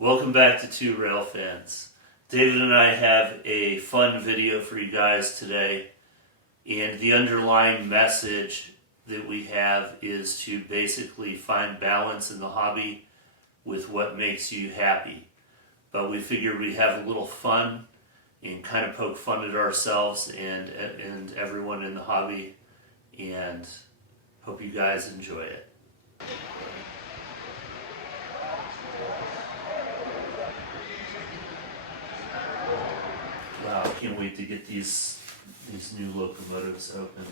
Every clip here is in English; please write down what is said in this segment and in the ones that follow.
Welcome back to Two Rail Fans. David and I have a fun video for you guys today, and the underlying message that we have is to basically find balance in the hobby with what makes you happy. But we figured we'd have a little fun and kind of poke fun at ourselves and everyone in the hobby, and hope you guys enjoy it. Wow, I can't wait to get these new locomotives open.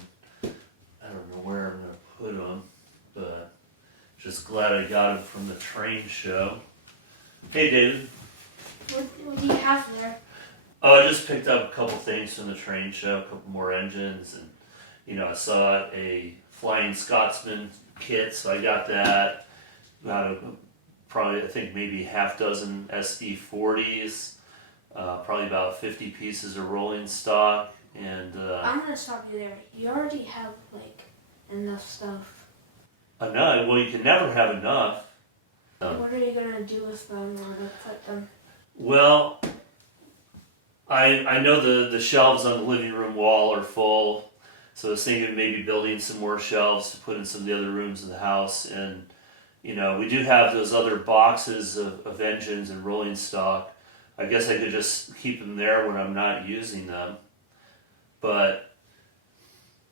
I don't know where I'm going to put them, but just glad I got them from the train show. Hey, David. What do you have there? Oh, I just picked up a couple things from the train show, a couple more engines, and I saw a Flying Scotsman kit, so I got that. Got probably, I think maybe half dozen SD40s. Probably about 50 pieces of rolling stock, and I'm gonna stop you there. You already have enough stuff. enough. Well, you can never have enough. What are you gonna do with them, or to put them? Well, I know the shelves on the living room wall are full, so I was thinking maybe building some more shelves to put in some of the other rooms of the house, and we do have those other boxes of engines and rolling stock. I guess I could just keep them there when I'm not using them. But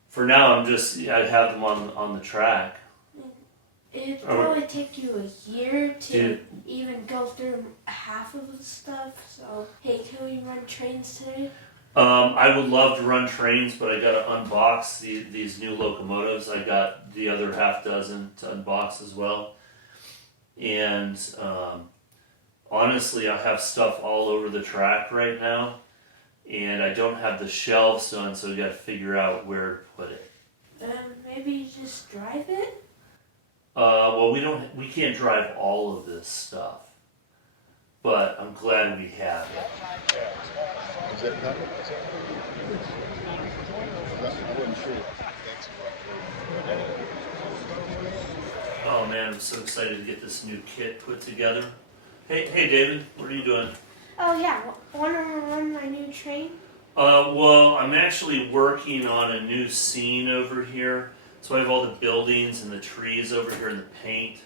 for now, I have them on the track. It'd probably take you a year to even go through half of the stuff. So, hey, can we run trains today? I would love to run trains, but I got to unbox these new locomotives. I got the other half dozen to unbox as well. And honestly, I have stuff all over the track right now, and I don't have the shelves done, so we got to figure out where to put it. Maybe you just drive it? Well, we can't drive all of this stuff, but I'm glad we have it. Is that coming? I wasn't sure. Oh man, I'm so excited to get this new kit put together. Hey David, what are you doing? Oh yeah, wanna run my new train? Well, I'm actually working on a new scene over here. So I have all the buildings and the trees over here and the paint.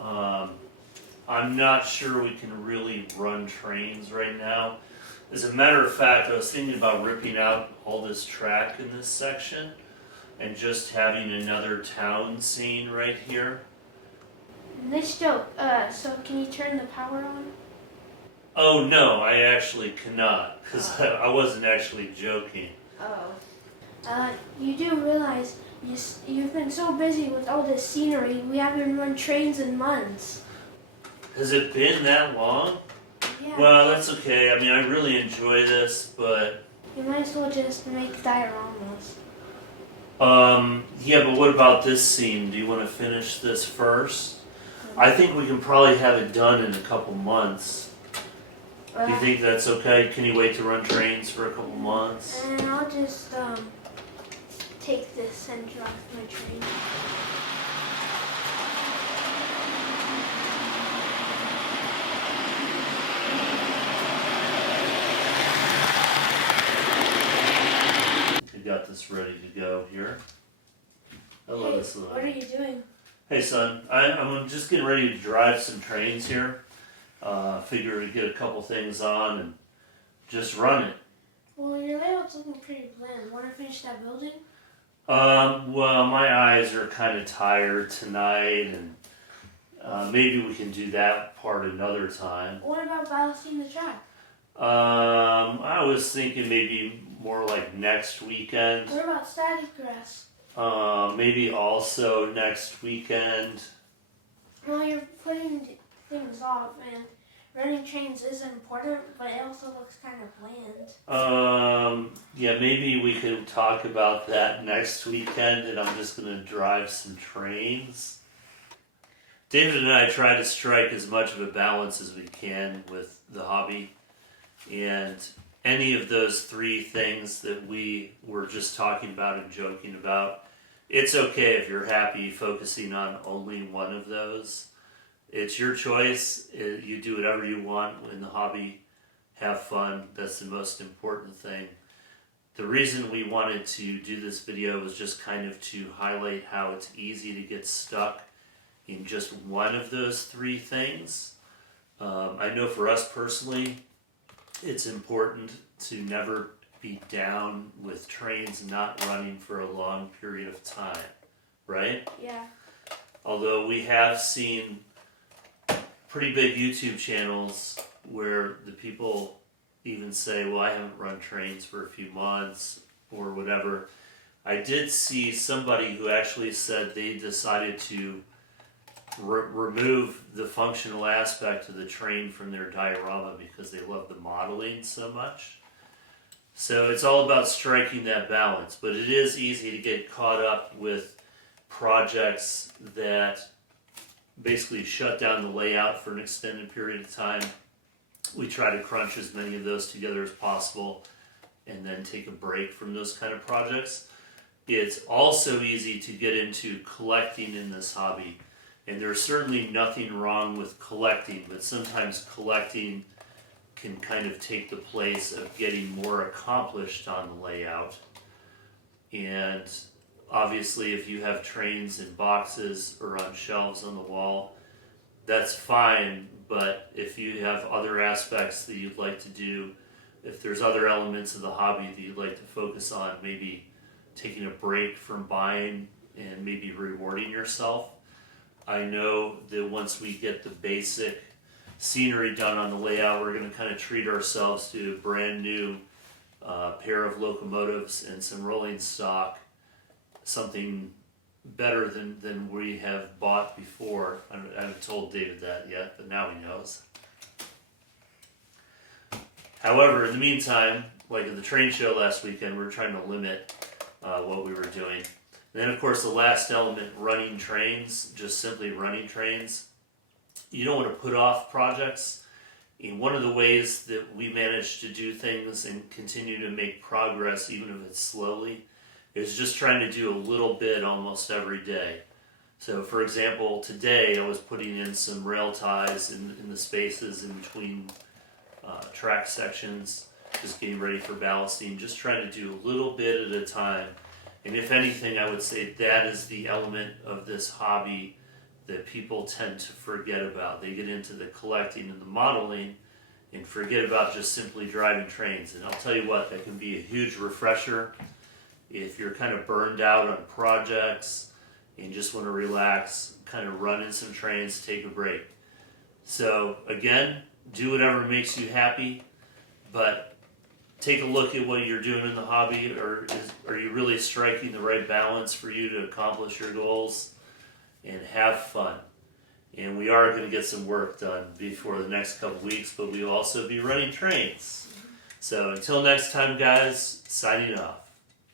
I'm not sure we can really run trains right now. As a matter of fact, I was thinking about ripping out all this track in this section and just having another town scene right here. Nice joke. So can you turn the power on? Oh no, I actually cannot, because I wasn't actually joking. Oh. You do realize you've been so busy with all this scenery, we haven't run trains in months. Has it been that long? Yeah. Well, that's okay. I mean, I really enjoy this, but You might as well just make dioramas. yeah, but what about this scene? Do you want to finish this first? I think we can probably have it done in a couple months. Do you think that's okay? Can you wait to run trains for a couple months? And I'll just take this and drive my train. We got this ready to go here. I love this little. What are you doing? Hey son, I'm just getting ready to drive some trains here. Figure to get a couple things on and just run it. Well, your layout's looking pretty bland. Want to finish that building? Well, my eyes are kind of tired tonight, and maybe we can do that part another time. What about balancing the track? I was thinking maybe more like next weekend. What about static grass? Maybe also next weekend. Well, you're putting things off, and running trains is important, but it also looks kind of bland. Yeah, maybe we could talk about that next weekend, and I'm just going to drive some trains. David and I try to strike as much of a balance as we can with the hobby, and any of those three things that we were just talking about and joking about, it's okay if you're happy focusing on only one of those. It's your choice. You do whatever you want in the hobby. Have fun. That's the most important thing. The reason we wanted to do this video was just kind of to highlight how it's easy to get stuck in just one of those three things. I know for us personally, it's important to never be down with trains not running for a long period of time, right? Yeah. Although we have seen pretty big YouTube channels where the people even say, well, I haven't run trains for a few months or whatever. I did see somebody who actually said they decided to remove the functional aspect of the train from their diorama because they love the modeling so much. So it's all about striking that balance, but it is easy to get caught up with projects that basically shut down the layout for an extended period of time. We try to crunch as many of those together as possible and then take a break from those kind of projects. It's also easy to get into collecting in this hobby, and there's certainly nothing wrong with collecting, but sometimes collecting can kind of take the place of getting more accomplished on the layout. And obviously if you have trains in boxes or on shelves on the wall, that's fine, but if you have other aspects that you'd like to do, if there's other elements of the hobby that you'd like to focus on, maybe taking a break from buying and maybe rewarding yourself. I know that once we get the basic scenery done on the layout, we're going to kind of treat ourselves to a brand new pair of locomotives and some rolling stock, something better than we have bought before. I haven't told David that yet, but now he knows. However, in the meantime, like at the train show last weekend, we were trying to limit what we were doing. And then, of course, the last element, running trains, just simply running trains. You don't want to put off projects. And one of the ways that we manage to do things and continue to make progress, even if it's slowly, is just trying to do a little bit almost every day. So for example, today I was putting in some rail ties in the spaces in between track sections, just getting ready for ballasting, just trying to do a little bit at a time. And if anything, I would say that is the element of this hobby that people tend to forget about. They get into the collecting and the modeling and forget about just simply driving trains. And I'll tell you what, that can be a huge refresher. If you're kind of burned out on projects and just want to relax, kind of run in some trains, take a break. So again, do whatever makes you happy, but take a look at what you're doing in the hobby. Are you really striking the right balance for you to accomplish your goals? And have fun. And we are going to get some work done before the next couple weeks, but we will also be running trains. So until next time, guys, signing off.